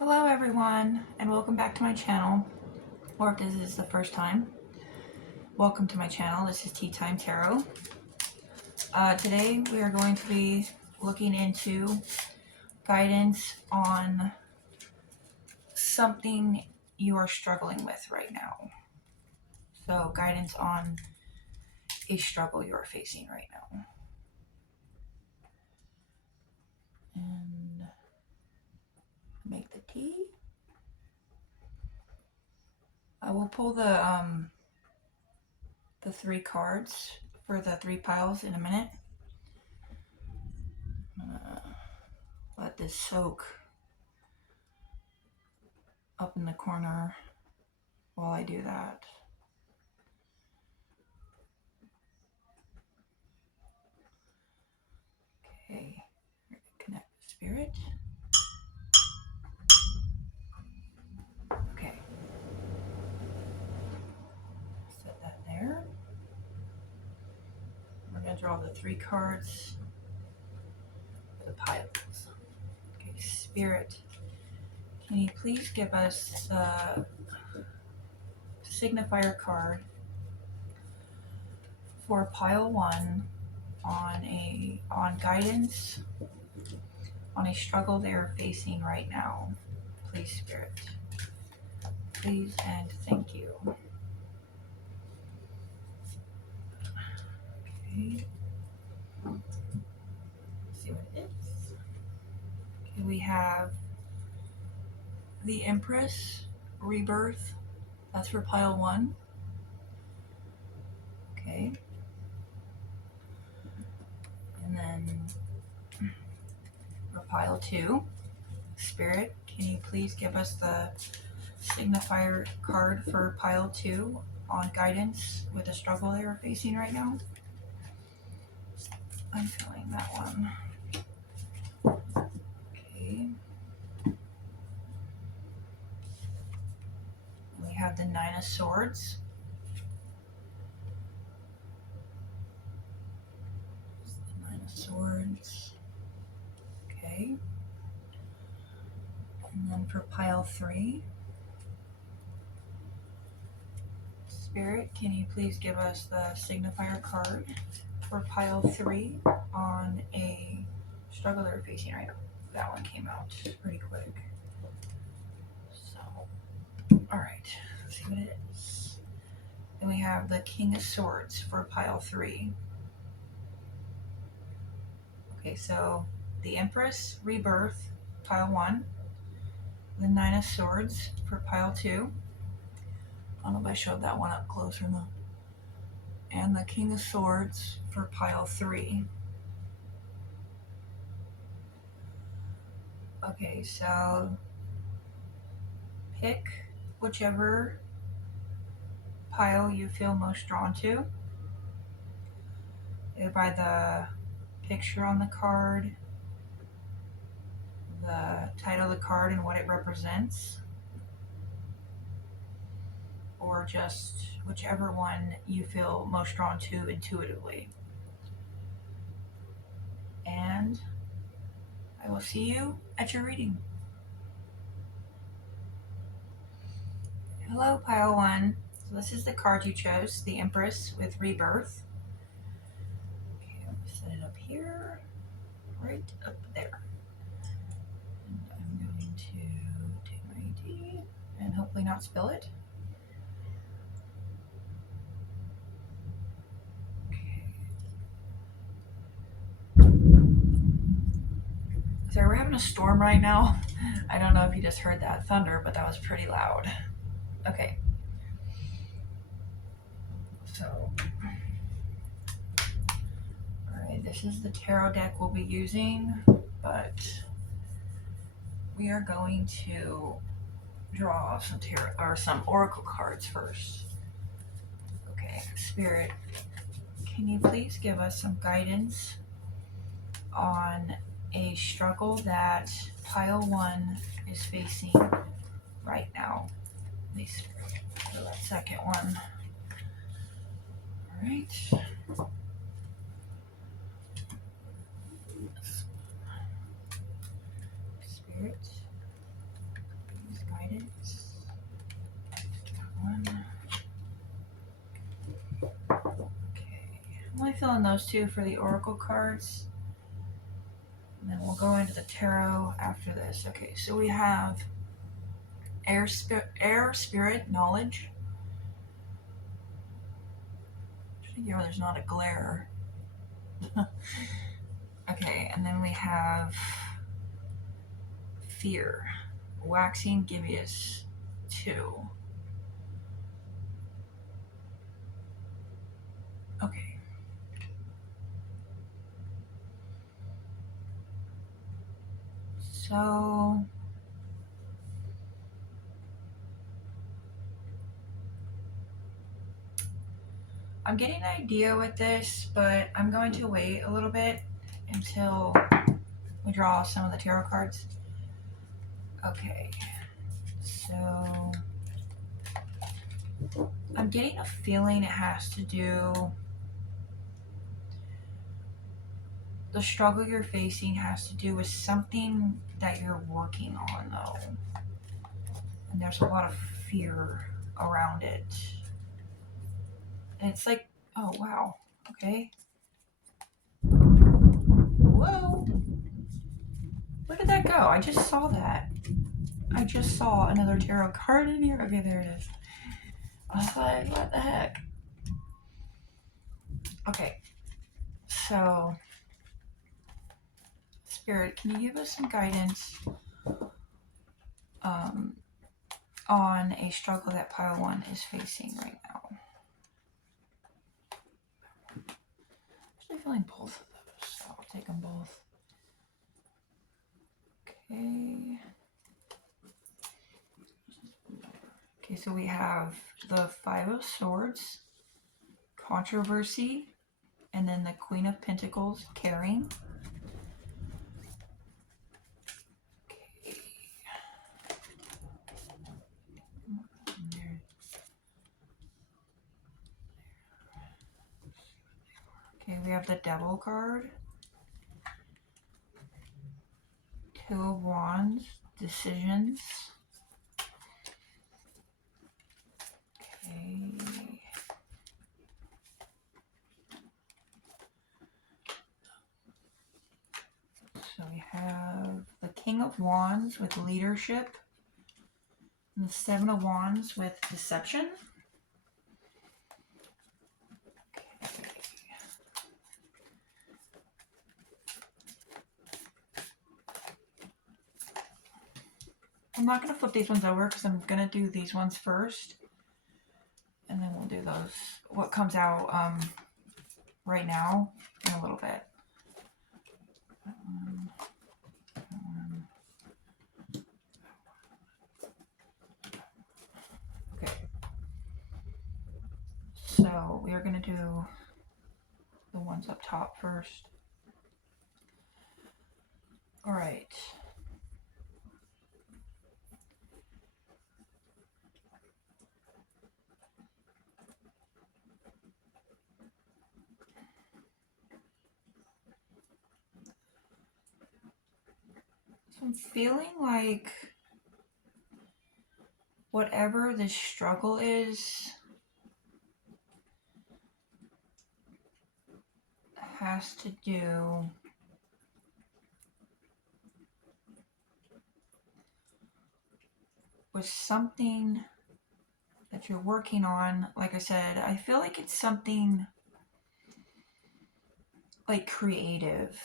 Hello everyone, and welcome back to my channel, or if this is the first time, welcome to my channel. This is Tea Time Tarot. Today we are going to be looking into guidance on something you are struggling with right now. So guidance on a struggle you are facing right now. And make the tea. I will pull the three cards for the three piles in a minute. Let this soak up in the corner while I do that. Okay, connect the spirit. Okay, set that there. We're going to draw the three cards for the piles. Okay, spirit, can you please give us the signifier card for pile one on guidance on a struggle they are facing right now? Please, spirit. Please and thank you. Okay. Let's see what it is. Okay, we have the Empress, Rebirth. That's for pile one. Okay. And then for pile two, Spirit, can you please give us the signifier card for pile two on guidance with the struggle they are facing right now? I'm feeling that one. Okay. We have the Nine of Swords. The Nine of Swords. Okay. And then for pile three, Spirit, can you please give us the signifier card for pile three on a struggle they're facing right now? That one came out pretty quick. So, all right, let's see what it is. Then we have the King of Swords for pile three. Okay, so the Empress, Rebirth, pile one. The Nine of Swords for pile two. I don't know if I showed that one up close or not. And the King of Swords for pile three. Okay, so pick whichever pile you feel most drawn to, either by the picture on the card, the title of the card and what it represents, or just whichever one you feel most drawn to intuitively. And I will see you at your reading. Hello, pile one. So this is the card you chose, the Empress with Rebirth. Okay, I'm going to set it up here, right up there. And I'm going to take my tea and hopefully not spill it. So we're having a storm right now. I don't know if you just heard that thunder, but that was pretty loud. Okay. So, alright, this is the tarot deck we'll be using, but we are going to draw some tarot or some oracle cards first. Okay, Spirit, can you please give us some guidance on a struggle that pile one is facing right now? Please, Spirit, for that second one. All right. Spirit, guidance. One. Okay. I'm only filling those two for the oracle cards. And then we'll go into the tarot after this. Okay, so we have air spirit knowledge. Figure there's not a glare. Okay, and then we have fear, waxing gibbous 2. Okay. So I'm getting an idea with this, but I'm going to wait a little bit until we draw some of the tarot cards. Okay, so I'm getting a feeling it has to do, the struggle you're facing has to do with something that you're working on though. And there's a lot of fear around it. And it's like, oh wow, okay. Whoa. Where did that go? I just saw that. I just saw another tarot card in here. Okay, there it is. I was like, what the heck? Okay, so Spirit, can you give us some guidance on a struggle that pile 1 is facing right now? I'm actually feeling both of those, so I'll take them both. Okay. Okay, so we have the 5 of Swords, controversy, and then the Queen of Pentacles, caring. Okay, we have the Devil card, 2 of Wands, decisions. Okay. So we have the King of Wands with leadership, and the 7 of Wands with deception. Okay. I'm not going to flip these ones over because I'm going to do these ones first. And then we'll do those, what comes out right now in a little bit. Okay. So we are going to do the ones up top first. All right. So I'm feeling like whatever this struggle is has to do with something that you're working on. Like I said, I feel like it's something like creative.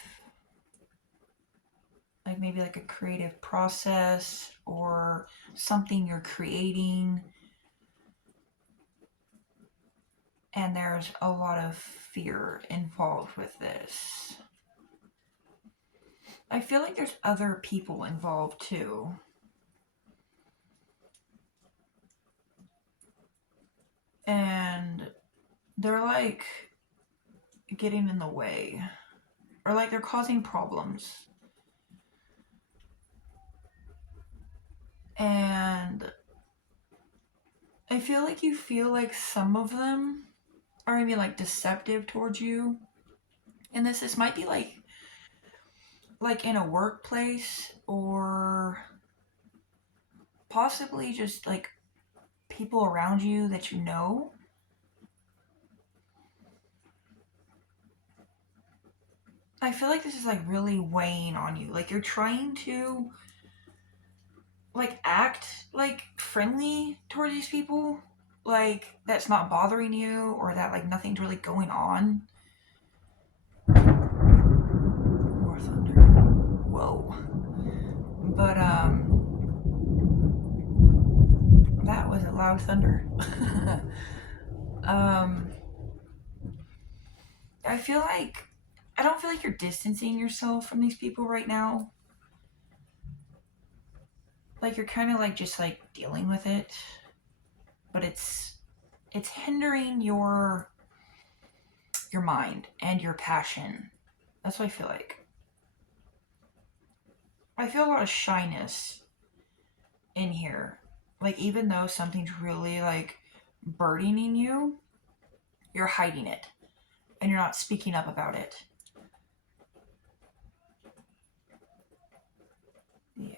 Like maybe like a creative process or something you're creating. And there's a lot of fear involved with this. I feel like there's other people involved too. And they're like getting in the way. Or like they're causing problems. And I feel like you feel like some of them are maybe like deceptive towards you. And this might be like in a workplace or possibly just like people around you that you know. I feel like this is like really weighing on you. Like you're trying to like act like friendly toward these people, like that's not bothering you or that like nothing's really going on. More thunder. Whoa. But that was a loud thunder. um I feel like I don't feel like you're distancing yourself from these people right now. Like you're kind of like just like dealing with it, but it's hindering your mind and your passion. That's what I feel like. I feel a lot of shyness in here. Like even though something's really like burdening you, you're hiding it and you're not speaking up about it. Yeah.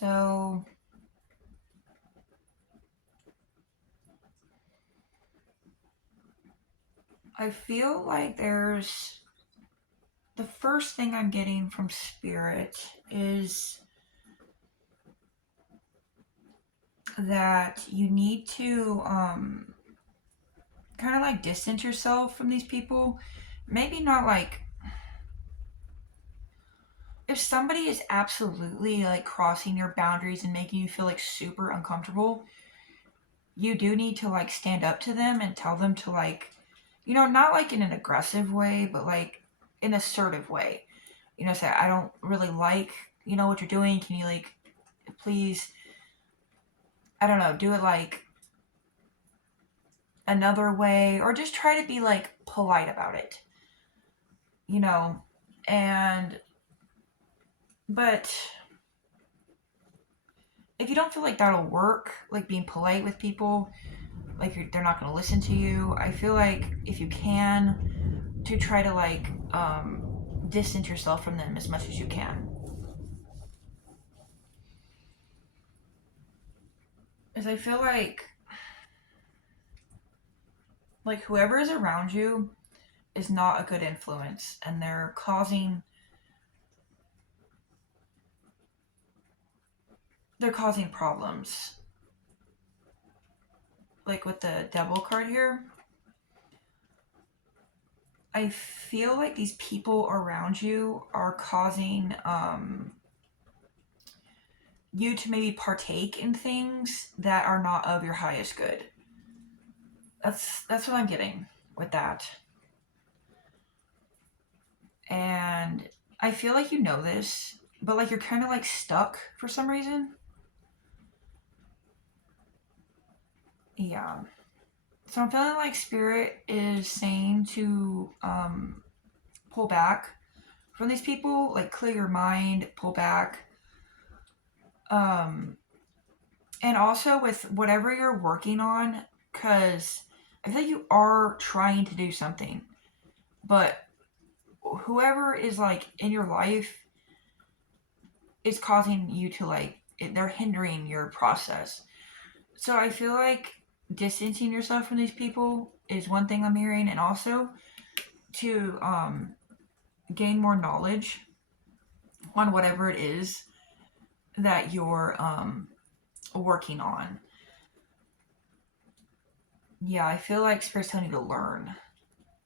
So I feel like there's the first thing I'm getting from spirit is that you need to kind of like distance yourself from these people. Maybe not like if somebody is absolutely like crossing your boundaries and making you feel like super uncomfortable, you do need to like stand up to them and tell them to like, not like in an aggressive way, but like in assertive way. Say, I don't really like, what you're doing. Can you like, please, I don't know, do it like another way or just try to be like polite about it, you know? And, but if you don't feel like that'll work, like being polite with people, like they're not going to listen to you, I feel like if you can, to try to like distance yourself from them as much as you can. As I feel like whoever is around you is not a good influence and they're causing problems. Like with the devil card here, I feel like these people around you are causing you to maybe partake in things that are not of your highest good. That's what I'm getting with that. And I feel like you know this, but like you're kind of like stuck for some reason. Yeah. So I'm feeling like spirit is saying to pull back from these people, like clear your mind, pull back. Um and also with whatever you're working on, cuz I feel like you are trying to do something, but whoever is like in your life is causing you to like they're hindering your process. So I feel like distancing yourself from these people is one thing I'm hearing, and also to gain more knowledge on whatever it is that you're working on. Yeah, I feel like Spirit's telling you to learn,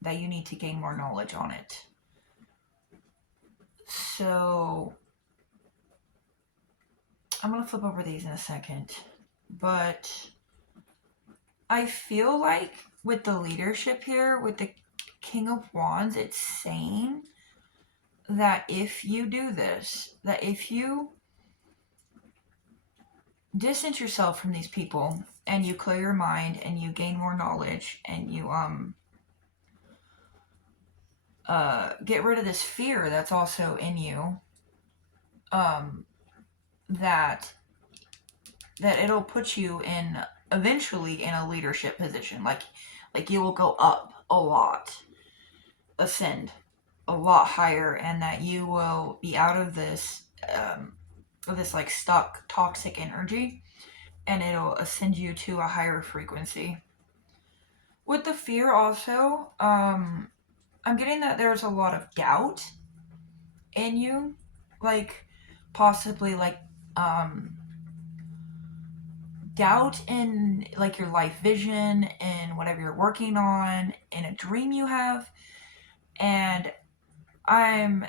that you need to gain more knowledge on it. So I'm gonna flip over these in a second, but I feel like with the leadership here, with the King of Wands, it's saying that if you do this, that if you distance yourself from these people and you clear your mind and you gain more knowledge and you get rid of this fear that's also in you, um that it'll put you in eventually in a leadership position, like you will go up a lot, ascend. a lot higher, and that you will be out of this like stuck toxic energy, and it'll ascend you to a higher frequency. With the fear also, I'm getting that there's a lot of doubt in you, like possibly like um doubt in like your life vision and whatever you're working on in a dream you have. And I'm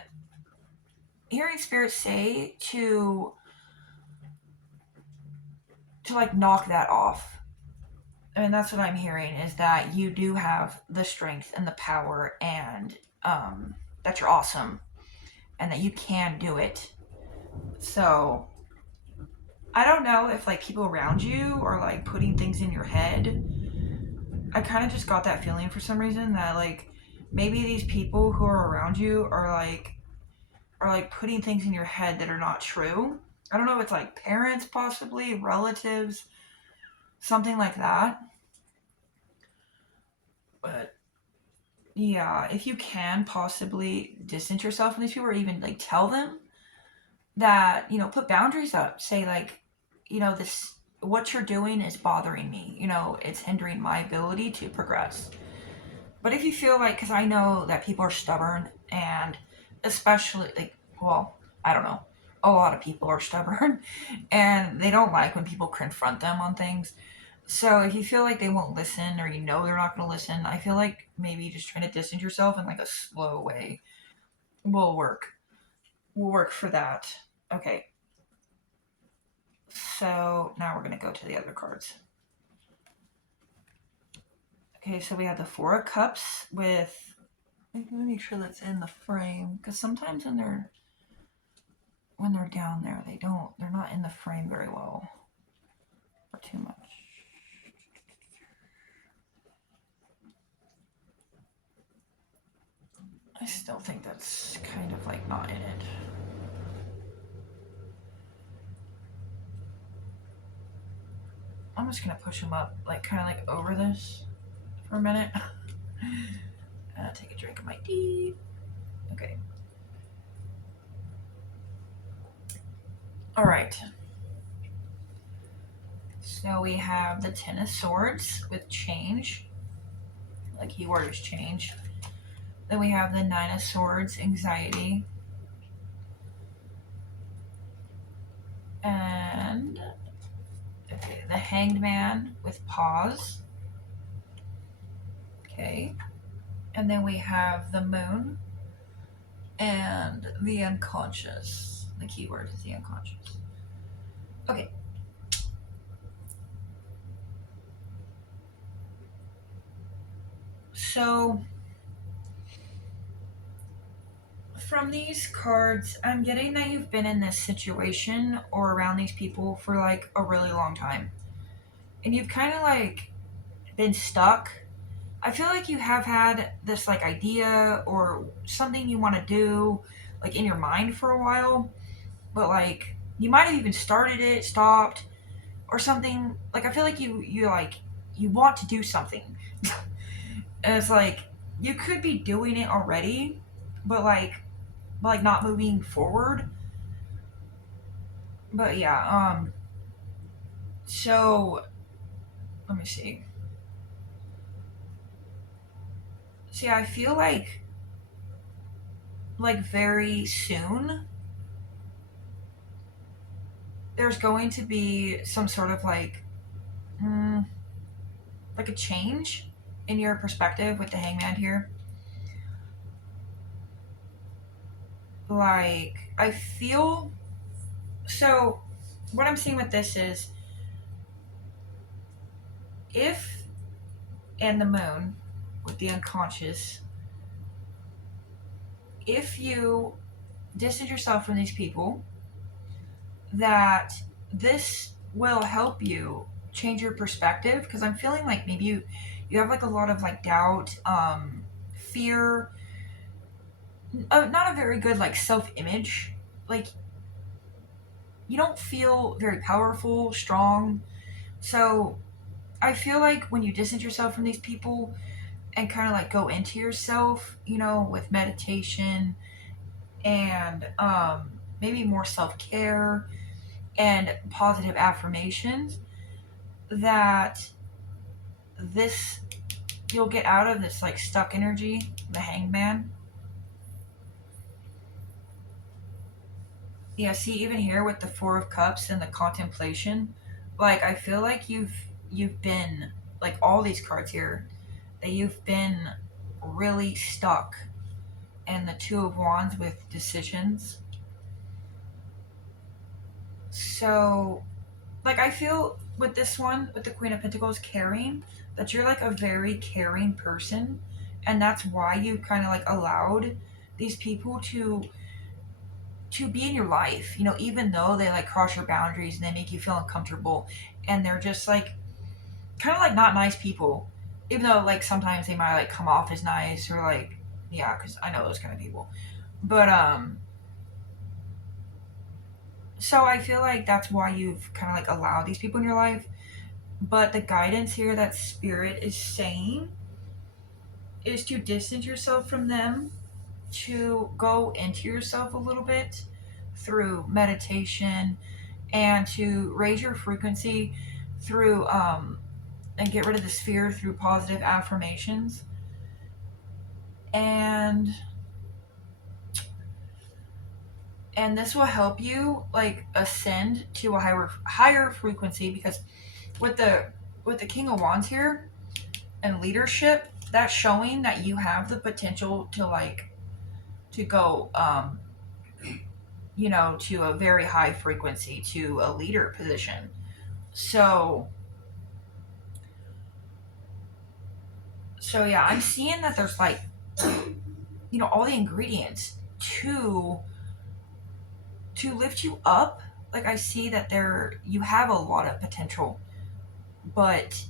hearing spirits say to like knock that off. I mean, that's what I'm hearing, is that you do have the strength and the power, and that you're awesome, and that you can do it. So I don't know if like people around you are like putting things in your head. I kind of just got that feeling for some reason that like maybe these people who are around you are like putting things in your head that are not true. I don't know if it's like parents, possibly relatives, something like that. But yeah, if you can possibly distance yourself from these people, or even like tell them that, put boundaries up. Say like, this what you're doing is bothering me. It's hindering my ability to progress. But if you feel like, because I know that people are stubborn, and especially like, well, I don't know, a lot of people are stubborn, and they don't like when people confront them on things. So if you feel like they won't listen, or they're not going to listen, I feel like maybe just trying to distance yourself in like a slow way will work. Will work for that. Okay, so now we're going to go to the other cards. Okay, so we have the Four of Cups with. Let me make sure that's in the frame, because sometimes when they're down there, they're not in the frame very well, or too much. I still think that's kind of like not in it. I'm just gonna push them up, like kind of like over this for a minute. Take a drink of my tea. Okay. All right. So we have the Ten of Swords with change. The keyword is change. Then we have the Nine of Swords, anxiety. And okay, the Hanged Man with pause. Okay. And then we have the Moon and the unconscious. The keyword is the unconscious. Okay. So from these cards, I'm getting that you've been in this situation or around these people for like a really long time. And you've kind of like been stuck. I feel like you have had this like idea or something you want to do like in your mind for a while, but like you might have even started it, stopped, or something. Like I feel like you want to do something. And it's like you could be doing it already, but like not moving forward. But yeah, so let me see. See, I feel like very soon there's going to be some sort of mm, like a change in your perspective with the hangman here. Like I feel so what I'm seeing with this is if and the moon with the unconscious, if you distance yourself from these people, that this will help you change your perspective, because I'm feeling like maybe you have like a lot of like doubt, fear, not a very good like self-image. Like you don't feel very powerful, strong. So I feel like when you distance yourself from these people and kind of like go into yourself, with meditation and maybe more self care and positive affirmations, that this you'll get out of this like stuck energy, the hangman. Yeah, see, even here with the Four of Cups and the contemplation, like I feel like you've been like all these cards here, that you've been really stuck, and the Two of Wands with decisions. So, like I feel with this one, with the Queen of Pentacles, caring, that you're like a very caring person, and that's why you kind of like allowed these people to be in your life, even though they like cross your boundaries and they make you feel uncomfortable, and they're just like kind of like not nice people, even though like sometimes they might like come off as nice, or like, yeah, because I know those kind of people. But so I feel like that's why you've kind of like allowed these people in your life. But the guidance here that spirit is saying is to distance yourself from them, to go into yourself a little bit through meditation, and to raise your frequency through and get rid of this fear through positive affirmations. And this will help you like ascend to a higher frequency, because with the King of Wands here and leadership, that's showing that you have the potential to like to go to a very high frequency, to a leader position. So yeah, I'm seeing that there's like all the ingredients to lift you up. Like I see that you have a lot of potential, but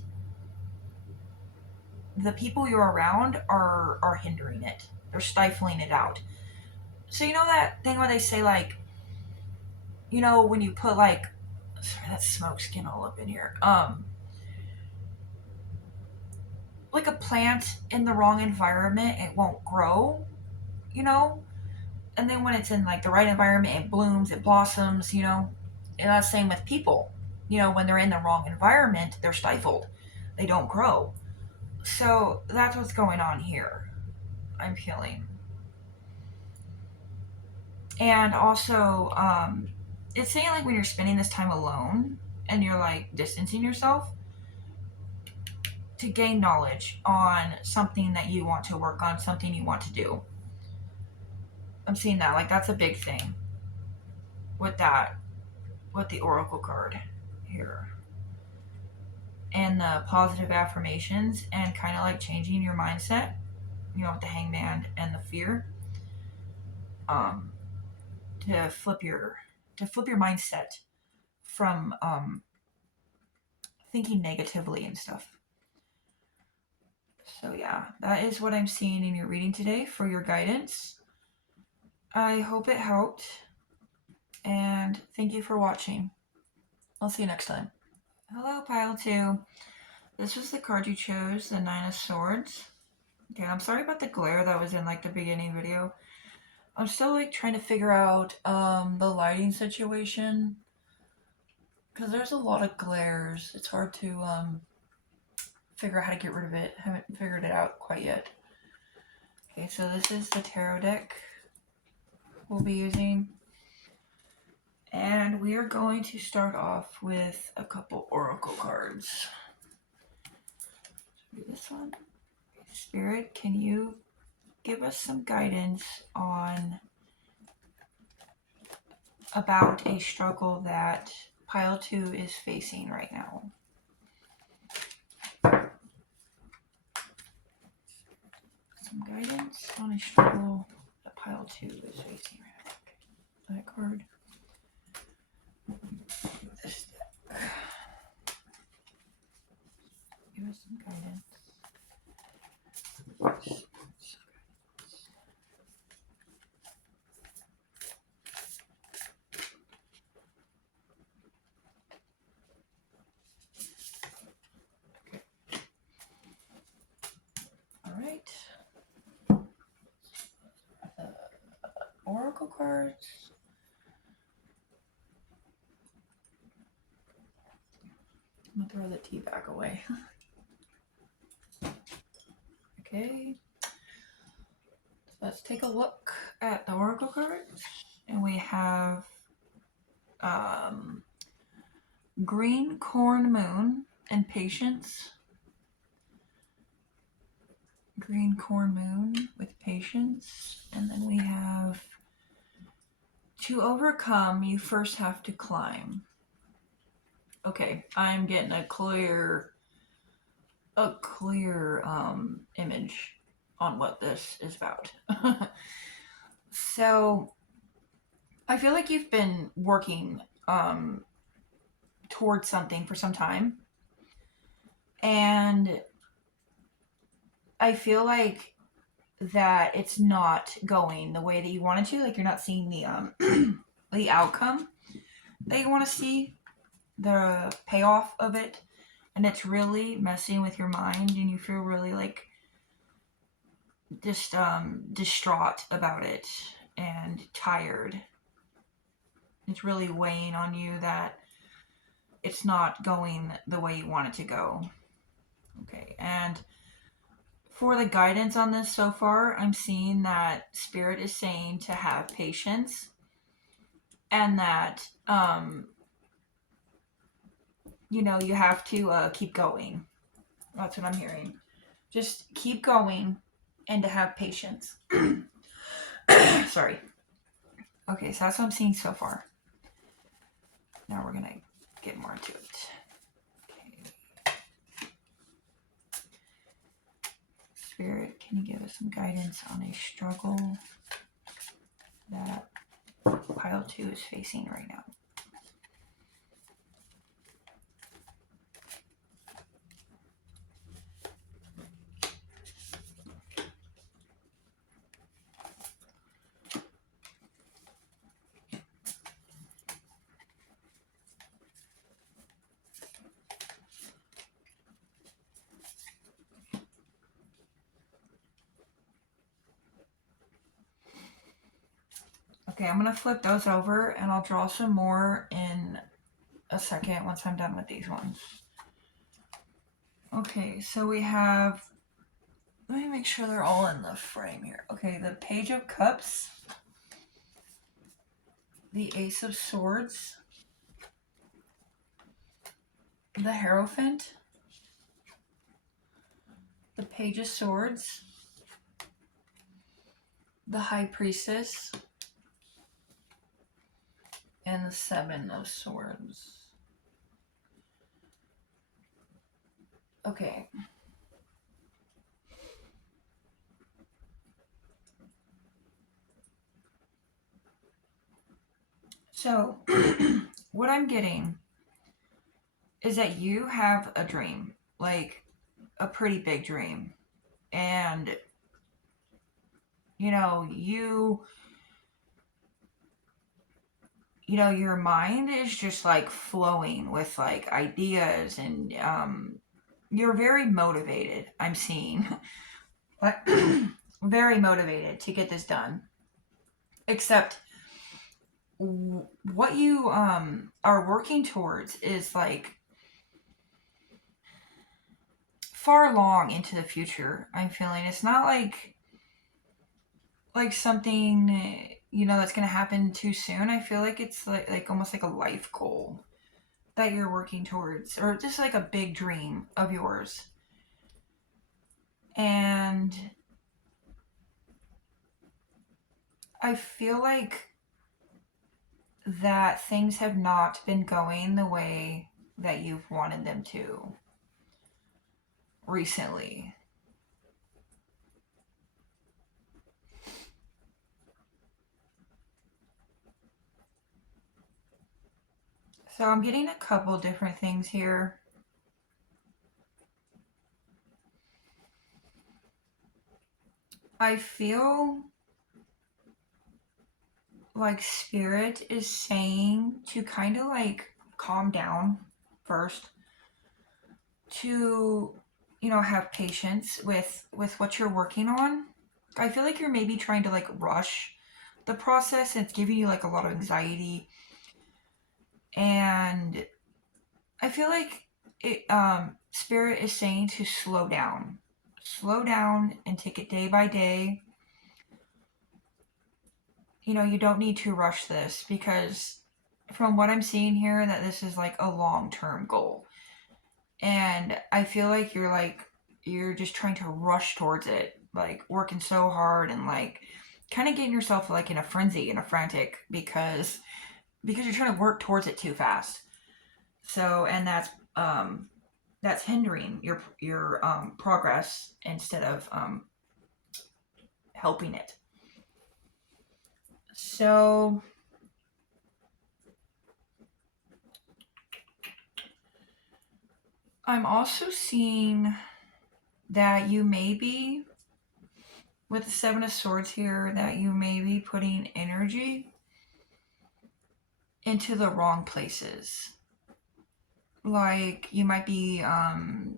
the people you're around are hindering it. They're stifling it out. So you know that thing where they say like, when you put like, sorry, that's smoke skin all up in here. Like a plant in the wrong environment, it won't grow, you know? And then when it's in like the right environment, it blooms, it blossoms. And that's the same with people. When they're in the wrong environment, they're stifled. They don't grow. So that's what's going on here, I'm feeling. And also, it's saying like when you're spending this time alone and you're like distancing yourself, to gain knowledge on something that you want to work on, something you want to do. I'm seeing that. Like that's a big thing with that, with the Oracle card here. And the positive affirmations, and kind of like changing your mindset, with the Hangman and the fear. Um, to flip your mindset from thinking negatively and stuff. So yeah, that is what I'm seeing in your reading today for your guidance. I hope it helped, and thank you for watching. I'll see you next time. Hello, Pile 2. This was the card you chose, the Nine of Swords. Okay, I'm sorry about the glare that was in like the beginning video. I'm still like trying to figure out the lighting situation, because there's a lot of glares. It's hard to figure out how to get rid of it. I haven't figured it out quite yet. Okay, so this is the tarot deck we'll be using. And we are going to start off with a couple oracle cards. Do this one. Spirit, can you give us some guidance on about a struggle that Pile 2 is facing right now? Some guidance on a struggle that Pile 2 is facing right now. That card. This deck. Give us some guidance. All right. oracle cards. I'm gonna throw the tea bag away. Okay. Let's take a look at the oracle cards. And we have Green Corn Moon and Patience. Green Corn Moon with Patience. And then we have to overcome, you first have to climb. Okay, I'm getting a clear image on what this is about. So I feel like you've been working towards something for some time, and I feel like that it's not going the way that you wanted to. Like you're not seeing the the outcome that you want to see, the payoff of it, and it's really messing with your mind, and you feel really like just distraught about it and tired. It's really weighing on you that it's not going the way you want it to go. Okay, and for the guidance on this so far, I'm seeing that Spirit is saying to have patience and that, you have to keep going. That's what I'm hearing. Just keep going and to have patience. Sorry. Okay, so that's what I'm seeing so far. Now we're going to get more into it. Okay. Spirit, can you give us some guidance on a struggle that pile 2 is facing right now? Okay, I'm going to flip those over and I'll draw some more in a second once I'm done with these ones. Okay, so we have, let me make sure they're all in the frame here. Okay, the Page of Cups, the Ace of Swords, the Hierophant, the Page of Swords, the High Priestess, and the Seven of Swords. Okay. So, what I'm getting is that you have a dream, like a pretty big dream. And, your mind is just like flowing with like ideas and you're very motivated, I'm seeing. Like very motivated to get this done. Except what you are working towards is like far long into the future. I'm feeling it's not like something that's going to happen too soon. I feel like it's like almost like a life goal that you're working towards, or just like a big dream of yours. And I feel like that things have not been going the way that you've wanted them to recently. So I'm getting a couple different things here. I feel like Spirit is saying to kind of like calm down first, to have patience with what you're working on. I feel like you're maybe trying to like rush the process, and it's giving you like a lot of anxiety. And I feel like Spirit is saying to slow down and take it day by day. You know, you don't need to rush this, because from what I'm seeing here, that this is like a long-term goal. And I feel like you're just trying to rush towards it, like working so hard and like kind of getting yourself like in a frenzy, in a frantic, because you're trying to work towards it too fast. So, and that's hindering your progress instead of helping it. So I'm also seeing that you may be, with the Seven of Swords here, that you may be putting energy into the wrong places. Like you might be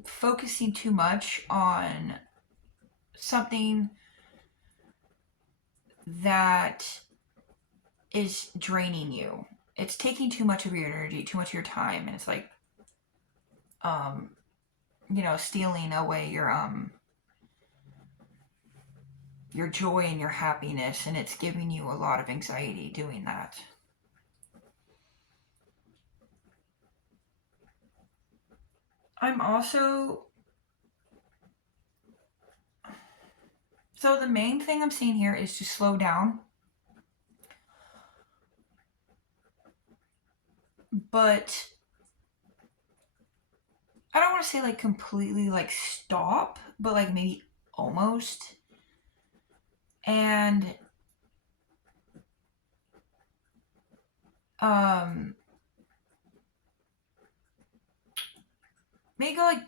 focusing too much on something that is draining you. It's taking too much of your energy, too much of your time, and it's like, um, stealing away your joy and your happiness, and it's giving you a lot of anxiety doing that. I'm also, so the main thing I'm seeing here is to slow down, but I don't want to say like completely like stop, but like maybe almost. And um maybe go like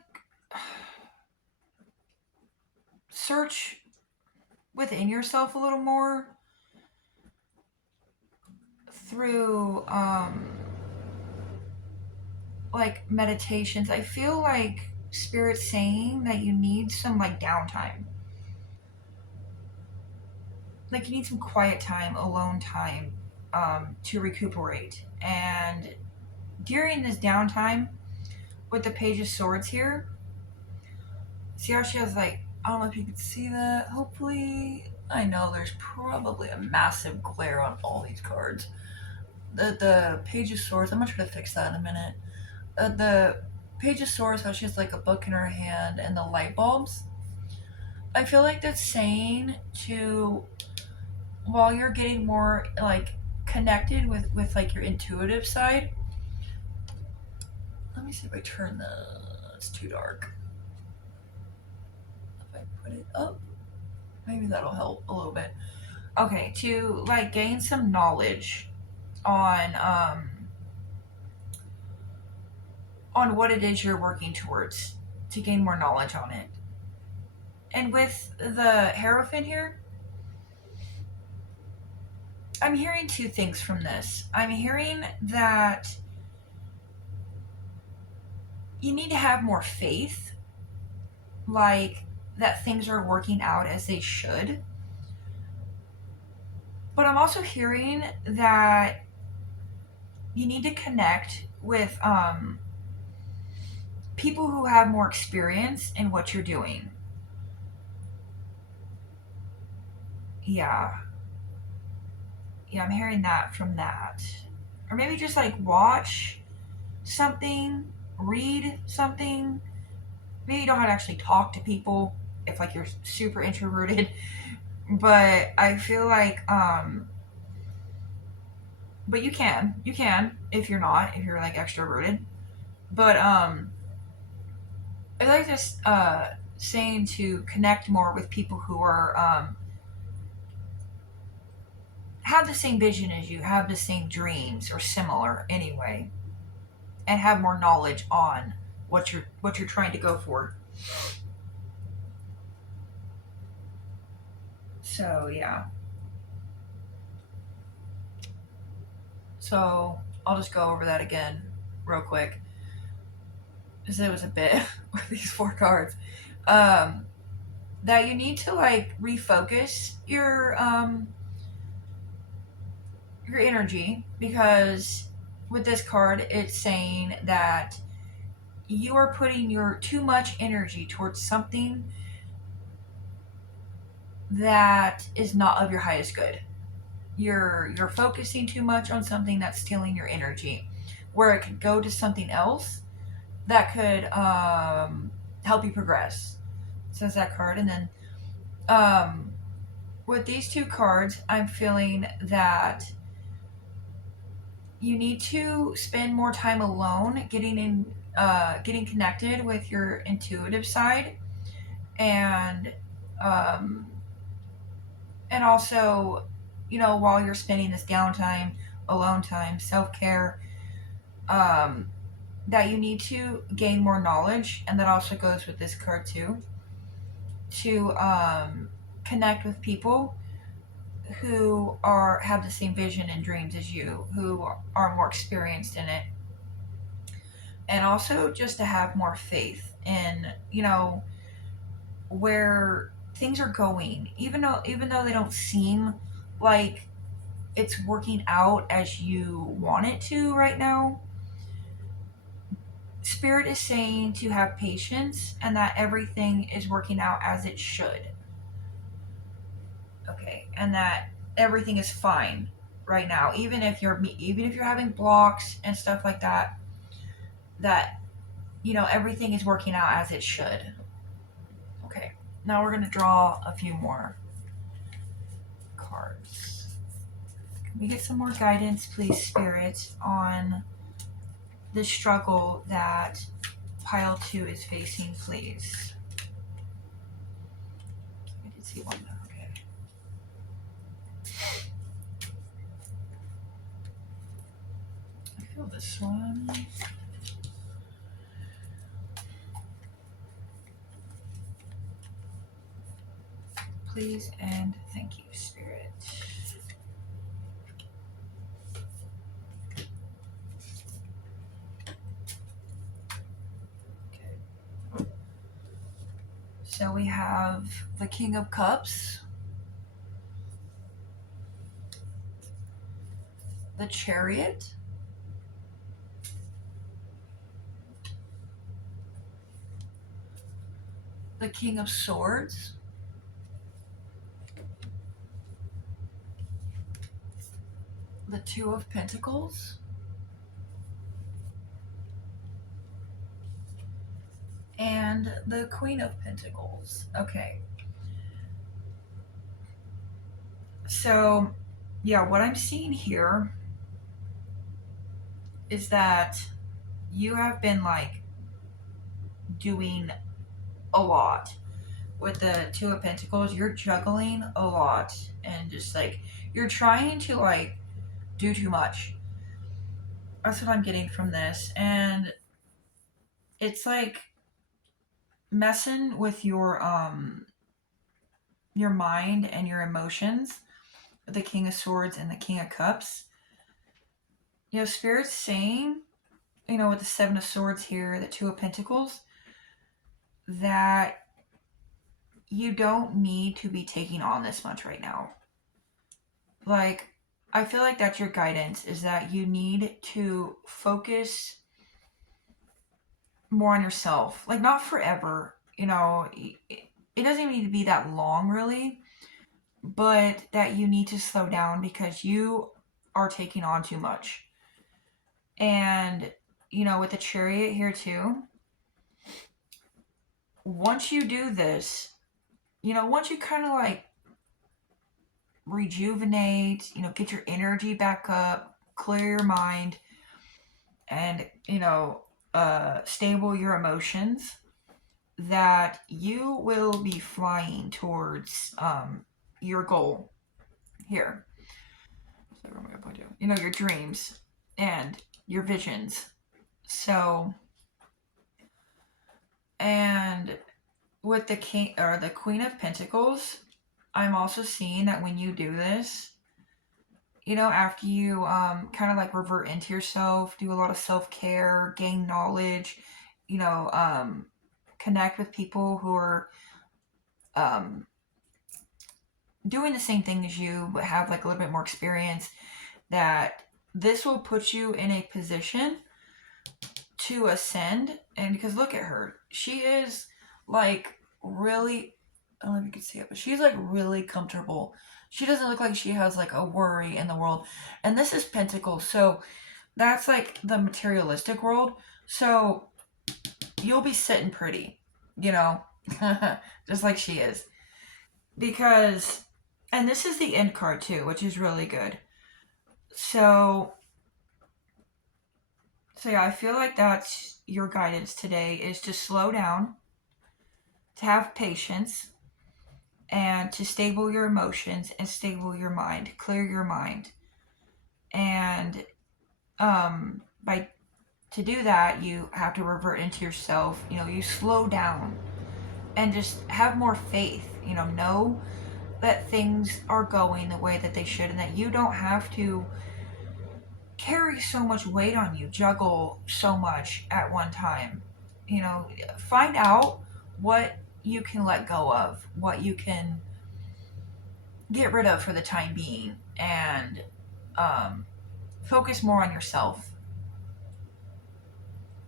search within yourself a little more through like meditations. I feel like Spirit's saying that you need some like downtime. Like you need some quiet time, alone time, to recuperate. And during this downtime, with the Page of Swords here, see how she has like, I don't know if you can see that. Hopefully, I know there's probably a massive glare on all these cards. The Page of Swords, I'm gonna try to fix that in a minute. The Page of Swords, how she has like a book in her hand and the light bulbs. I feel like that's saying to, while you're getting more like connected with like your intuitive side. Let me see if I turn the. It's too dark. If I put it up, maybe that'll help a little bit. Okay, to like gain some knowledge on on what it is you're working towards, to gain more knowledge on it. And with the Hierophant here, I'm hearing two things from this. I'm hearing that you need to have more faith, like that things are working out as they should. But I'm also hearing that you need to connect with people who have more experience in what you're doing. Yeah, yeah, I'm hearing that from that. Or maybe just like watch something, read something. Maybe you don't have to actually talk to people if like you're super introverted. But I feel like but you can if you're not, if you're like extroverted. But I like this saying to connect more with people who are have the same vision as you, have the same dreams or similar anyway, and have more knowledge on what you're trying to go for. So yeah. So I'll just go over that again real quick, because it was a bit with these four cards. Um, that you need to like refocus your energy, because with this card it's saying that you are putting your too much energy towards something that is not of your highest good. You're focusing too much on something that's stealing your energy, where it could go to something else that could help you progress. Says that card. And then um, with these two cards, I'm feeling that you need to spend more time alone, getting connected with your intuitive side, and um, and also, while you're spending this downtime, alone time, self care, um, that you need to gain more knowledge, and that also goes with this card too, to connect with people who are have the same vision and dreams as you, who are more experienced in it, and also just to have more faith in where things are going, even though they don't seem like it's working out as you want it to right now. Spirit is saying to have patience and that everything is working out as it should. Okay, and that everything is fine right now, even if you're having blocks and stuff like that. That everything is working out as it should. Okay, now we're gonna draw a few more cards. Can we get some more guidance, please, Spirit, on the struggle that pile 2 is facing, please? I did see one. Okay. I feel this one. Please and thank you, Spirit. Okay. So we have the King of Cups, the Chariot, the King of Swords, the Two of Pentacles, and the Queen of Pentacles. Okay. So, yeah, what I'm seeing here is that you have been like doing a lot with the Two of Pentacles. You're juggling a lot and just like you're trying to like do too much. That's what I'm getting from this. And it's like messing with your mind and your emotions. The King of Swords and the King of Cups. Spirit's saying, with the Seven of Swords here, the Two of Pentacles, that you don't need to be taking on this much right now. Like, I feel like that's your guidance, is that you need to focus more on yourself. Like, not forever, it doesn't even need to be that long, really, but that you need to slow down because you are taking on too much. And, with the Chariot here too, once you do this, once you kind of like rejuvenate, get your energy back up, clear your mind, and, stable your emotions, that you will be flying towards your goal here. So where am I gonna put you? Your dreams and your visions. So, and with the king or the Queen of Pentacles, I'm also seeing that when you do this, after you kind of like revert into yourself, do a lot of self-care, gain knowledge, you know, um, connect with people who are um, doing the same thing as you, but have like a little bit more experience, that this will put you in a position to ascend. And because look at her, she is like really, I don't know if you can see it, but she's like really comfortable. She doesn't look like she has like a worry in the world. And this is Pentacles, so that's like the materialistic world. So you'll be sitting pretty, you know, just like she is. Because, and this is the end card too, which is really good. So yeah, I feel like that's your guidance today, is to slow down, to have patience, and to stable your emotions and stable your mind, clear your mind. And by to do that, you have to revert into yourself. You know, you slow down and just have more faith. You know that things are going the way that they should, and that you don't have to carry so much weight on you, juggle so much at one time. You know, find out what you can let go of, what you can get rid of for the time being, and um, focus more on yourself.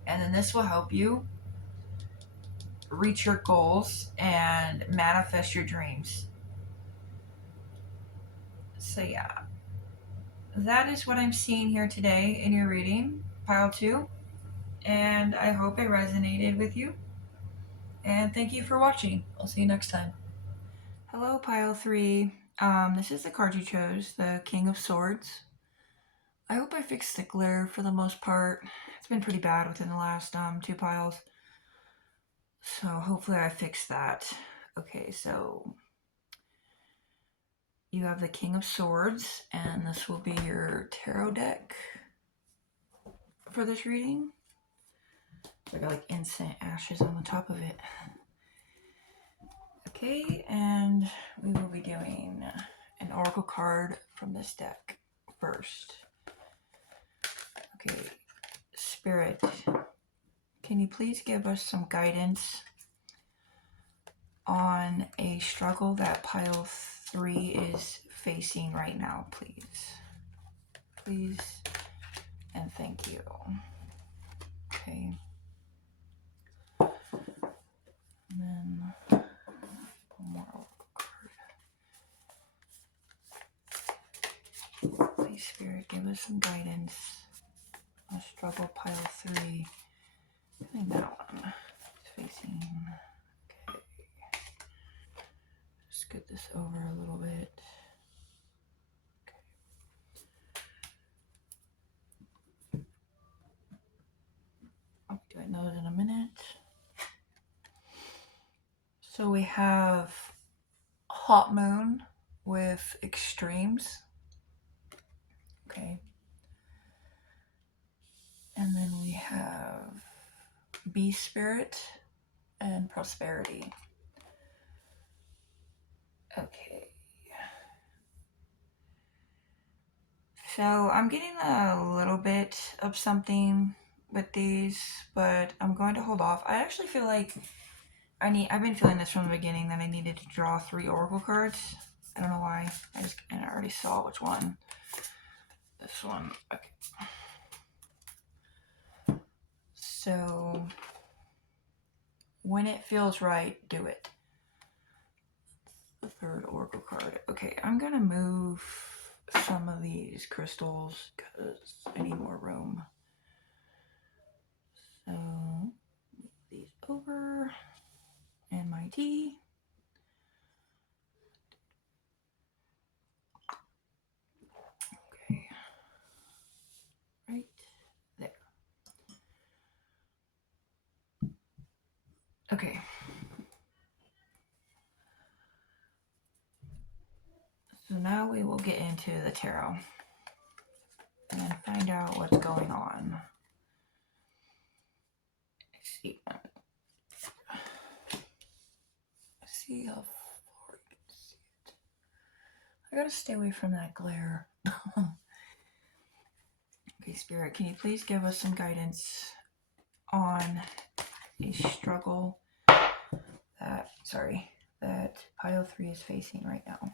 And then this will help you reach your goals and manifest your dreams. So, yeah, that is what I'm seeing here today in your reading, pile two. And I hope it resonated with you. And thank you for watching. I'll see you next time. Hello, pile three. This is the card you chose, the King of Swords. I hope I fixed the glare for the most part. It's been pretty bad within the last two piles. So hopefully I fixed that. Okay, so you have the King of Swords, and this will be your tarot deck for this reading. I got like incense ashes on the top of it. Okay, and we will be doing an oracle card from this deck first. Okay, Spirit, can you please give us some guidance on a struggle that pile three is facing right now, please? Please and thank you. Okay. And then one more oracle card. Please, Spirit, give us some guidance on struggle pile three. I think that one is facing. Okay. Scoot this over a little bit. Okay. I'll be doing those in a minute. So we have Hot Moon with Extremes. Okay. And then we have Bee Spirit and Prosperity. Okay. So I'm getting a little bit of something with these, but I'm going to hold off. I actually feel like I've been feeling this from the beginning, that I needed to draw 3 oracle cards. I don't know why. I already saw which one. This one. Okay. So when it feels right, do it. The 3rd oracle card. Okay, I'm gonna move some of these crystals because I need more room. So move these over, and my tea. Okay, right there. Okay. So now we will get into the tarot and find out what's going on. Let's see how far you can see it. I gotta stay away from that glare. Okay, Spirit, can you please give us some guidance on a struggle that pile 3 is facing right now?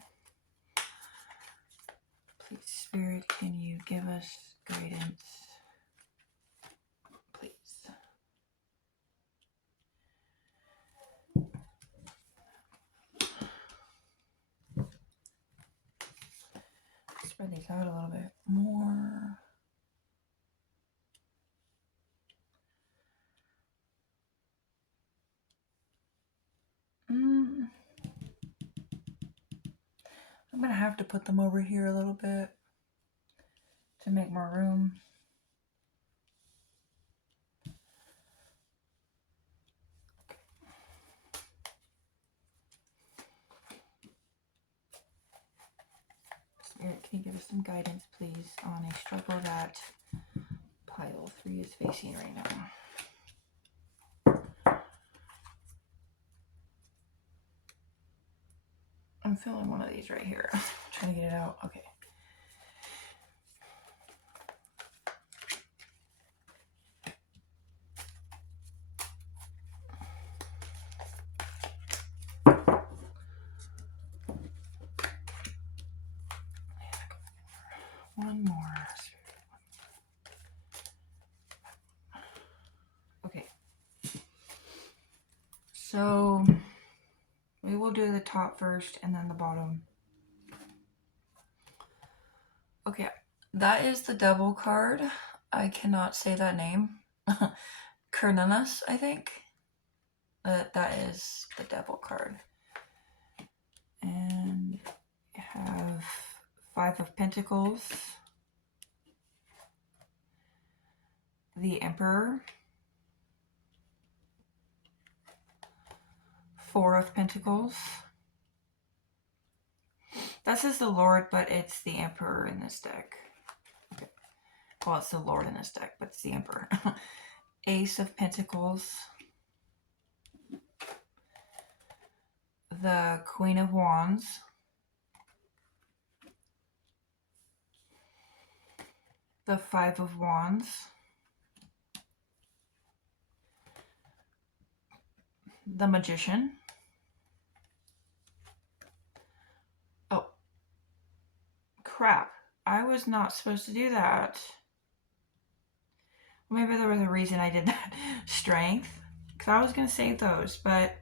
Sweet Spirit, can you give us guidance, please? Spread these out a little bit more. I'm gonna have to put them over here a little bit to make more room. Spirit, can you give us some guidance, please, on a struggle that pile 3 is facing right now? I'm feeling one of these right here. Trying to get it out. Okay. One more. Okay. So we will do the top first and then the bottom. Okay. That is the devil card. I cannot say that name. Cernunnos, I think. That is the devil card. And you have 5 of Pentacles, the Emperor, 4 of Pentacles. This is the Lord, but it's the Emperor in this deck. Okay. Well, it's the Lord in this deck, but it's the Emperor. Ace of Pentacles, the Queen of Wands, the 5 of Wands, the Magician. Oh, crap. I was not supposed to do that. Maybe there was a reason I did that. Strength. Because I was going to save those, but...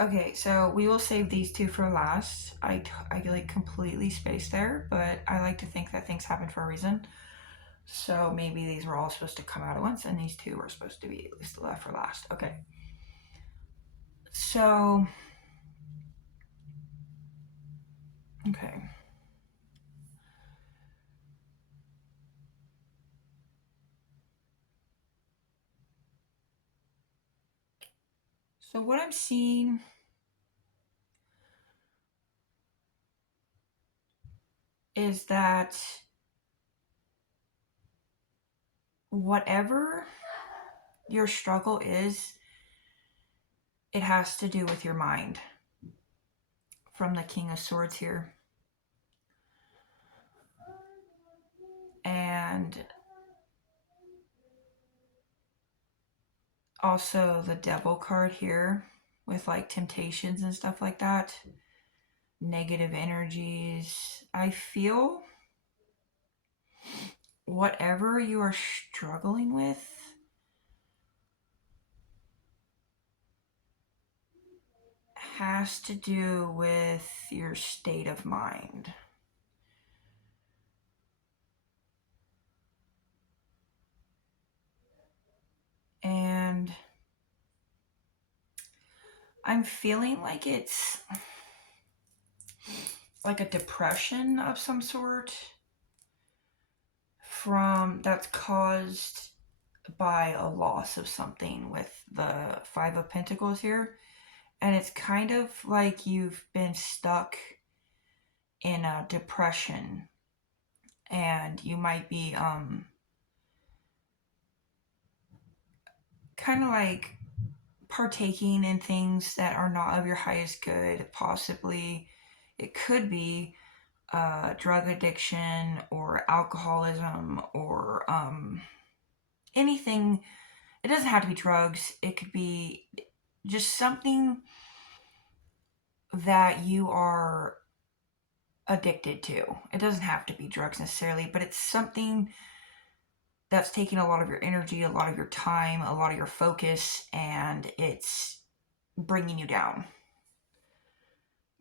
Okay, so we will save these 2 for last. I like completely spaced there, but I like to think that things happen for a reason. So maybe these were all supposed to come out at once, and these 2 were supposed to be at least left for last. Okay. So... Okay. So what I'm seeing is that whatever your struggle is, it has to do with your mind. From the King of Swords here. And also the Devil card here with like temptations and stuff like that. Negative energies. I feel whatever you are struggling with has to do with your state of mind. And I'm feeling like it's like a depression of some sort that's caused by a loss of something with the 5 of Pentacles here. And it's kind of like you've been stuck in a depression, and you might be kind of like partaking in things that are not of your highest good. Possibly it could be drug addiction or alcoholism or anything. It doesn't have to be drugs. It could be just something that you are addicted to. It doesn't have to be drugs necessarily, but it's something that's taking a lot of your energy, a lot of your time, a lot of your focus, and it's bringing you down.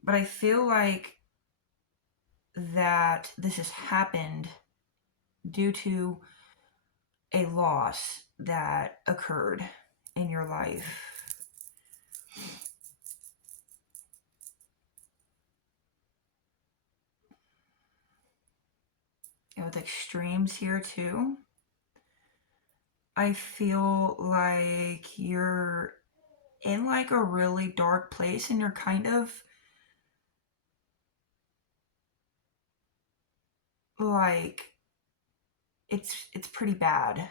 But I feel like that this has happened due to a loss that occurred in your life. And with extremes here too, I feel like you're in like a really dark place and you're kind of like it's pretty bad,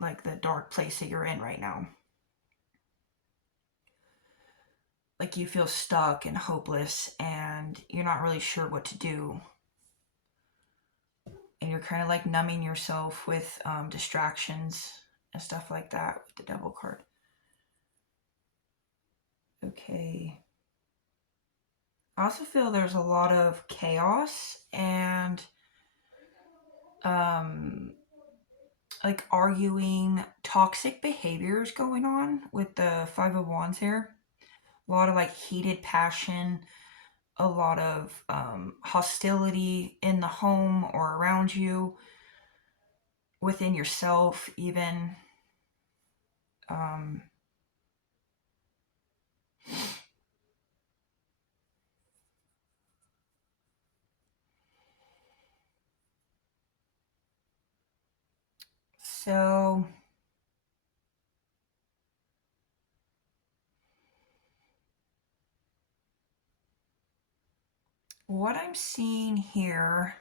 like the dark place that you're in right now. Like you feel stuck and hopeless and you're not really sure what to do, and you're kind of like numbing yourself with distractions and stuff like that with the devil card. Okay. I also feel there's a lot of chaos and um like arguing, toxic behaviors going on with the Five of Wands here. A lot of like heated passion, a lot of hostility in the home or around you, within yourself, even. Um, so, what I'm seeing here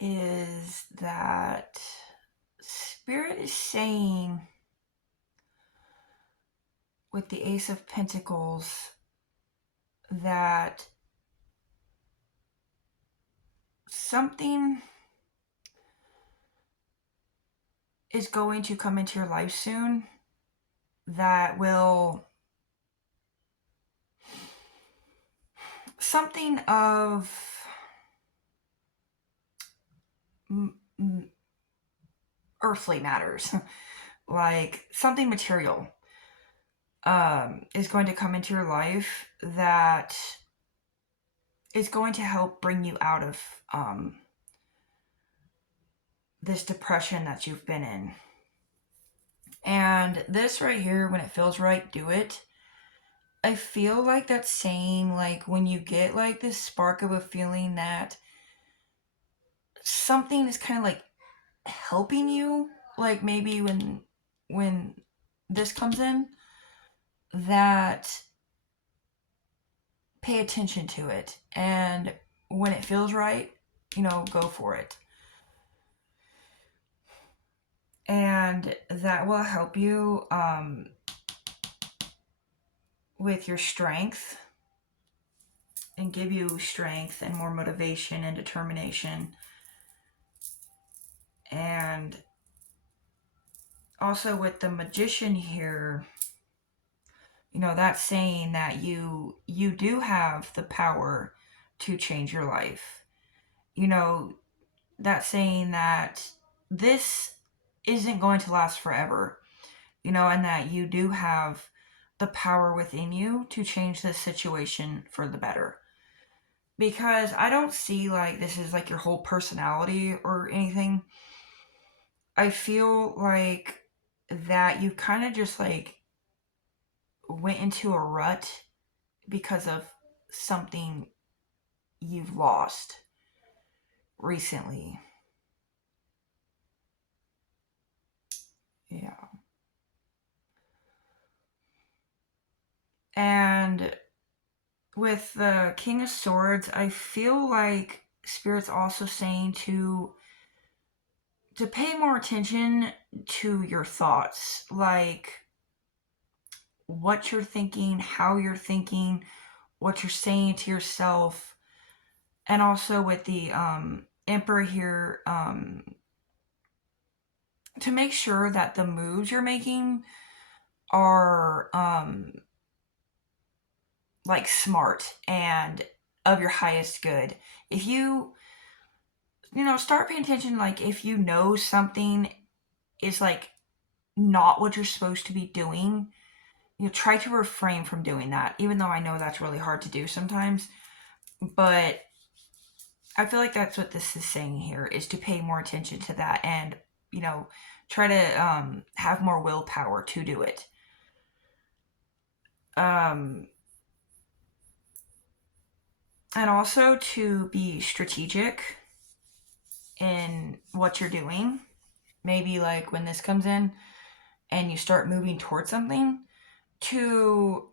is that Spirit is saying with the Ace of Pentacles that something is going to come into your life soon that will, something of earthly matters, like something material, is going to come into your life that is going to help bring you out of this depression that you've been in. And this right here, when it feels right, do it. I feel like that's saying, like, when you get like this spark of a feeling that something is kind of like helping you, like maybe when this comes in, that pay attention to it, and when it feels right, go for it. And that will help you with your strength and give you strength and more motivation and determination. And also with the Magician here, that's saying that you do have the power to change your life. That's saying that this isn't going to last forever, and that you do have the power within you to change this situation for the better. Because I don't see like this is like your whole personality or anything. I feel like that you kind of just like went into a rut because of something you've lost recently. Yeah. And with the King of Swords, I feel like Spirit's also saying to pay more attention to your thoughts, like what you're thinking, how you're thinking, what you're saying to yourself. And also with the Emperor here, to make sure that the moves you're making are like smart and of your highest good, if start paying attention, like if you know something is like not what you're supposed to be doing, try to refrain from doing that, even though I know that's really hard to do sometimes. But I feel like that's what this is saying here, is to pay more attention to that and, try to have more willpower to do it. And also to be strategic in what you're doing. Maybe like when this comes in and you start moving towards something, to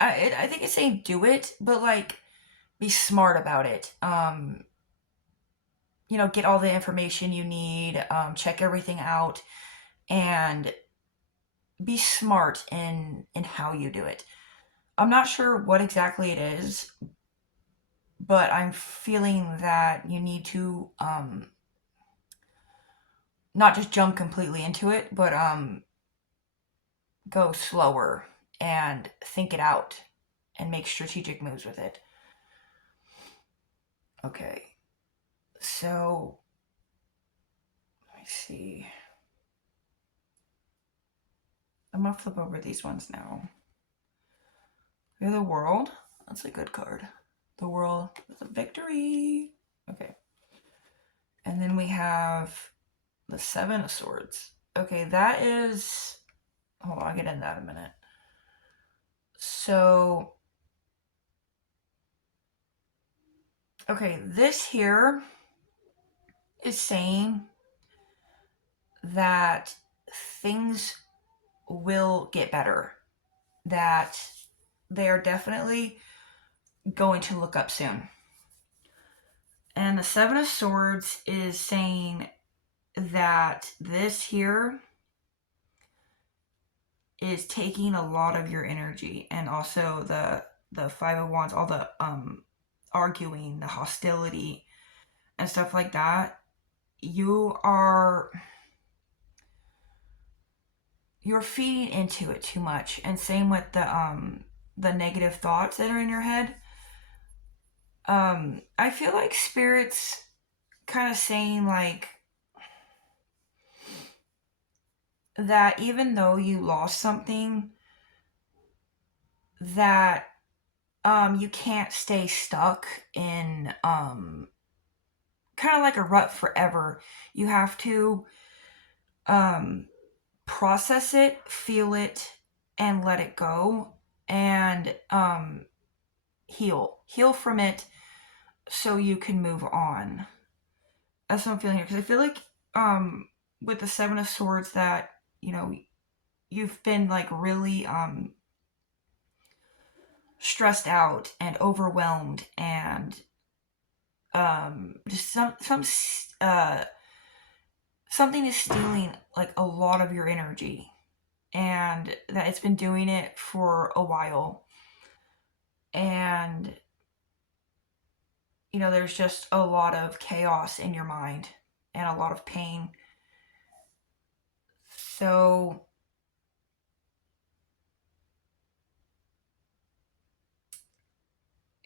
I think it's saying do it, but like be smart about it. Get all the information you need, check everything out, and be smart in how you do it. I'm not sure what exactly it is, but I'm feeling that you need to not just jump completely into it, but go slower and think it out and make strategic moves with it. Okay. So, let me see. I'm gonna flip over these ones now. We have the World. That's a good card. The World is a victory. Okay. And then we have the Seven of Swords. Okay, that is... Hold on, I'll get into that in a minute. So... Okay, this here is saying that things will get better. That they are definitely going to look up soon. And the Seven of Swords is saying that this here is taking a lot of your energy, and also the Five of Wands, all the arguing, the hostility and stuff like that. You're feeding into it too much, and same with the negative thoughts that are in your head. I feel like Spirit's kind of saying like that even though you lost something, that you can't stay stuck in kind of like a rut forever. You have to process it, feel it, and let it go, and heal from it, so you can move on. That's what I'm feeling here, because I feel like with the Seven of Swords that you've been like really stressed out and overwhelmed, and just something is stealing like a lot of your energy, and that it's been doing it for a while. And there's just a lot of chaos in your mind and a lot of pain. So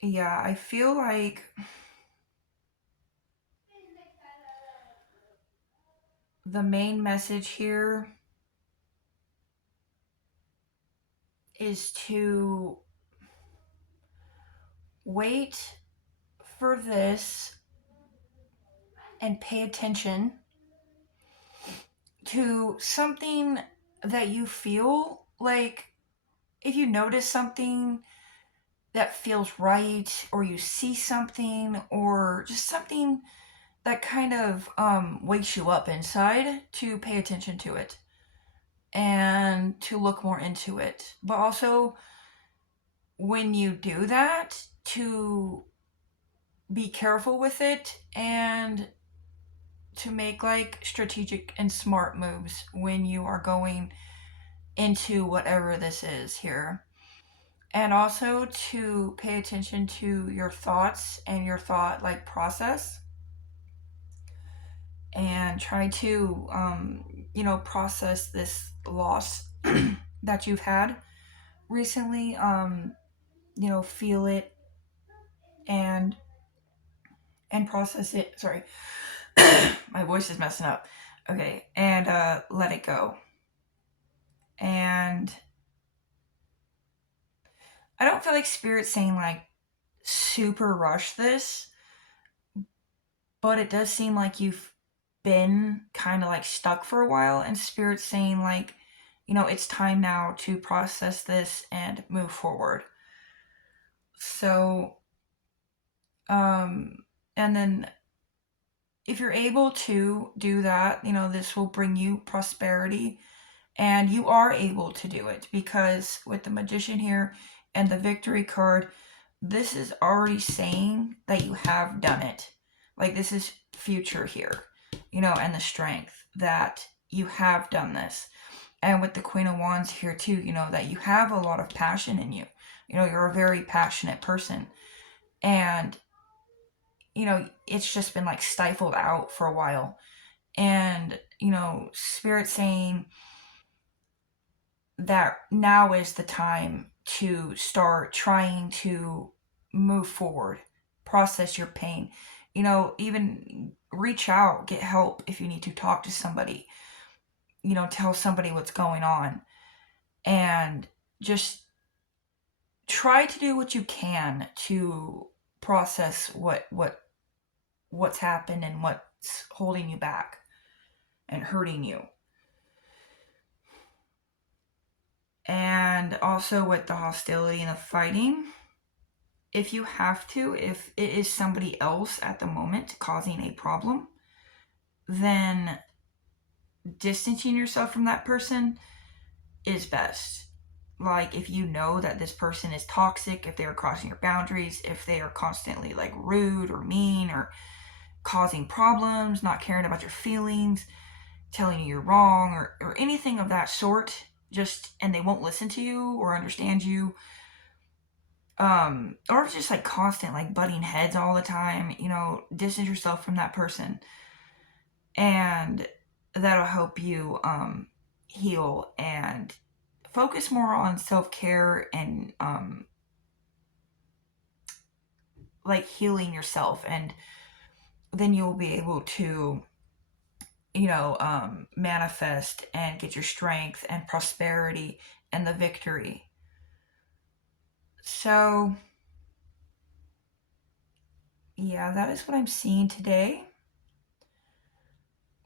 yeah, I feel like the main message here is to wait for this and pay attention to something that you feel like. If you notice something that feels right, or you see something, or just something that kind of wakes you up inside, to pay attention to it and to look more into it. But also, when you do that, to be careful with it and to make like strategic and smart moves when you are going into whatever this is here. And also to pay attention to your thoughts and your thought like process, and try to process this loss that you've had recently. Feel it and process it. Sorry, my voice is messing up. Okay, and let it go. And I don't feel like Spirit's saying like super rush this, but it does seem like you've been kind of like stuck for a while, and Spirit's saying like, it's time now to process this and move forward. So, um, and then if you're able to do that, this will bring you prosperity, and you are able to do it because with the Magician here and the Victory card, this is already saying that you have done it. Like, this is future here, and the strength that you have done this. And with the Queen of Wands here too, that you have a lot of passion in you. You're a very passionate person. And, it's just been like stifled out for a while. And, Spirit saying that now is the time to start trying to move forward, process your pain. Even reach out, get help if you need to talk to somebody, tell somebody what's going on, and just try to do what you can to process what's happened and what's holding you back and hurting you. And also with the hostility and the fighting, if you have to, if it is somebody else at the moment causing a problem, then distancing yourself from that person is best. Like, if you know that this person is toxic, if they are crossing your boundaries, if they are constantly like rude or mean or causing problems, not caring about your feelings, telling you you're wrong, or anything of that sort, and they won't listen to you or understand you, or just like constant like butting heads all the time, distance yourself from that person, and that'll help you heal and focus more on self-care and like healing yourself, and then you'll be able to manifest and get your strength and prosperity and the victory. So yeah, that is what I'm seeing today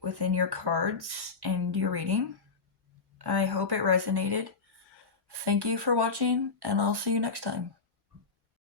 within your cards and your reading. I hope it resonated. Thank you for watching, and I'll see you next time.